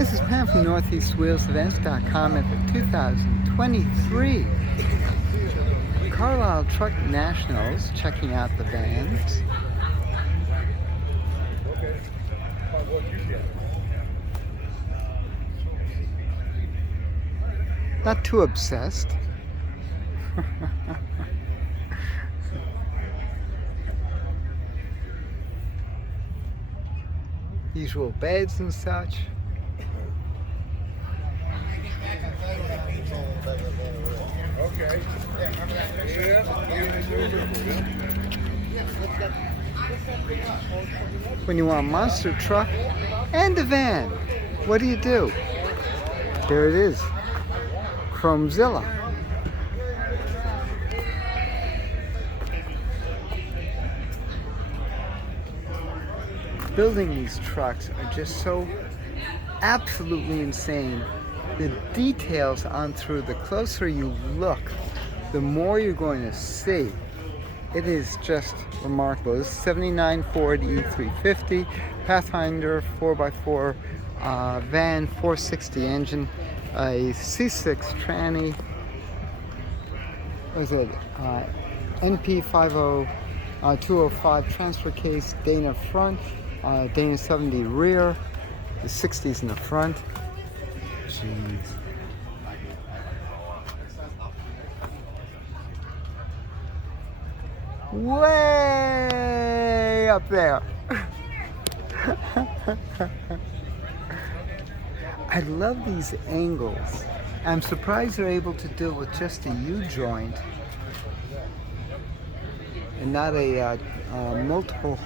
This is Pam from NortheastWheelsEvents.com at the 2023 Carlisle Truck Nationals, checking out the vans. Not too obsessed. Usual beds and such. Okay. When you want a monster truck and a van, what do? There it is, Chromezilla. Building these trucks are just so absolutely insane. The details on through, the closer you look, the more you're going to see. It is just remarkable. This is 79 Ford E350, Pathfinder 4x4 van, 460 engine, a C6 tranny. What is it? NP 205 transfer case, Dana front, Dana 70 rear, the 60s in the front. Jeez. Way up there. I love these angles. I'm surprised they're able to do it with just a U-joint and not a multiple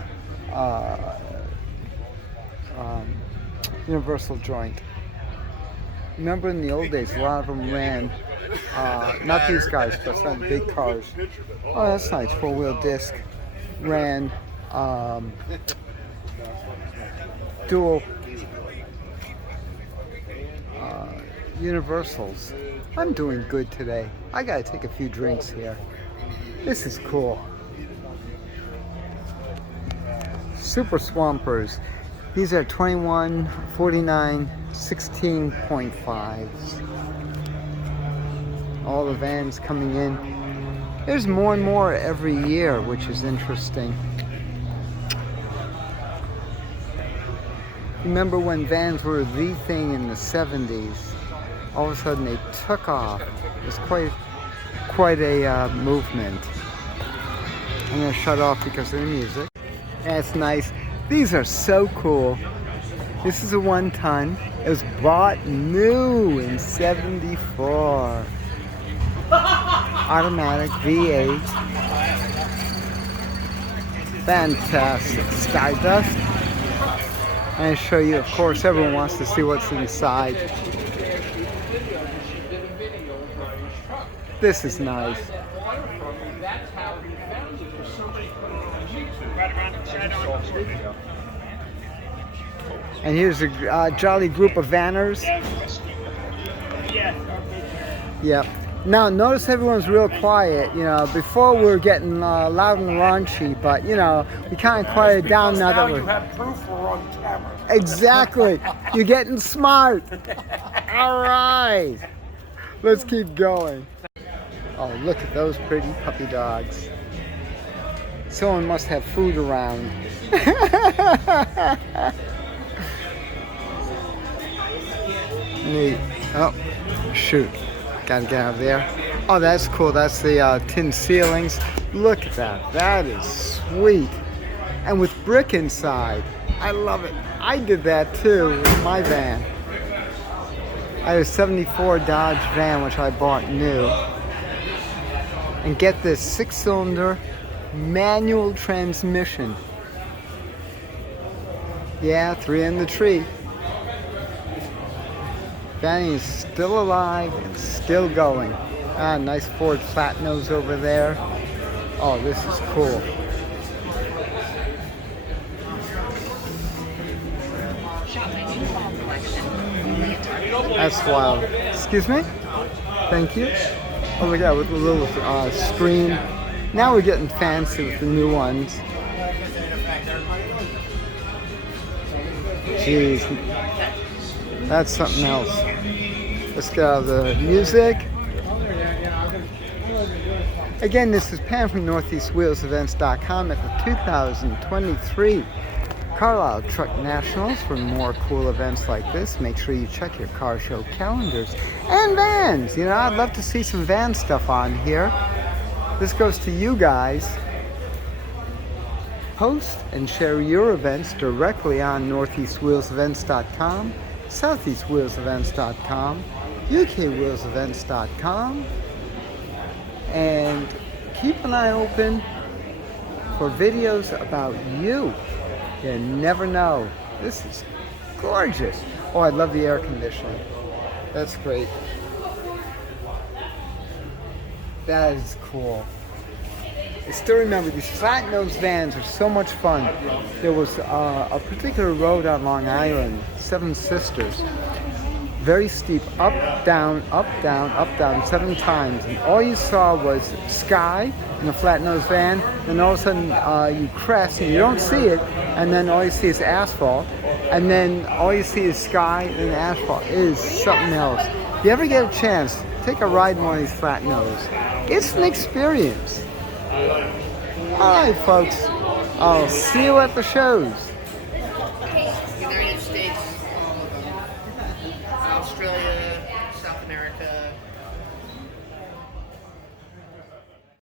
universal joint. Remember in the old days, a lot of them ran, not these guys, but some big cars. Oh, that's nice, four-wheel disc. Ran dual universals. I'm doing good today. I gotta take a few drinks here. This is cool. Super Swampers. These are 21, 49, 16.5s. All the vans coming in. There's more and more every year, which is interesting. Remember when vans were the thing in the 70s? All of a sudden they took off. It was quite a movement. I'm gonna shut off because of the music. That's nice. These are so cool. This is a 1-ton. It was bought new in '74. Automatic V8. Fantastic. Stardust. I'm going to show you, of course, everyone wants to see what's inside. This is nice. And here's a jolly group of vanners. Yep. Now notice everyone's real quiet. You know, before we were getting loud and raunchy, but you know, we kind of quieted down now that you have proof we're on camera. Exactly. You're getting smart. All right. Let's keep going. Oh, look at those pretty puppy dogs. Someone must have food around. Neat. Oh, shoot. Gotta get out of there. Oh, that's cool. That's the tin ceilings. Look at that. That is sweet. And with brick inside. I love it. I did that too with my van. I had a '74 Dodge van, which I bought new. And get this 6-cylinder manual transmission. Yeah, 3 in the tree. Danny is still alive and still going. Ah, nice Ford flat nose over there. Oh, this is cool. That's wild. Excuse me? Thank you. Oh my God, with the little screen. Now we're getting fancy with the new ones. Jeez. That's something else. Let's get out of the music. Again, this is Pam from NortheastWheelsEvents.com at the 2023 Carlisle Truck Nationals. For more cool events like this, make sure you check your car show calendars and vans. You know, I'd love to see some van stuff on here. This goes to you guys. Post and share your events directly on NortheastWheelsEvents.com, SoutheastWheelsEvents.com, UKWheelsEvents.com, and keep an eye open for videos about you. You never know. This is gorgeous. Oh, I love the air conditioning. That's great. That is cool. I still remember these flat nose vans are so much fun. There was a particular road on Long Island, Seven Sisters, very steep, up, down, 7 times, and all you saw was sky in a flat nose van. Then all of a sudden you crest and you don't see it, and then all you see is asphalt, and then all you see is sky and asphalt. It is something else. If you ever get a chance, take a ride in one of these flat nose. It's an experience. All right, folks. I'll see you at the shows.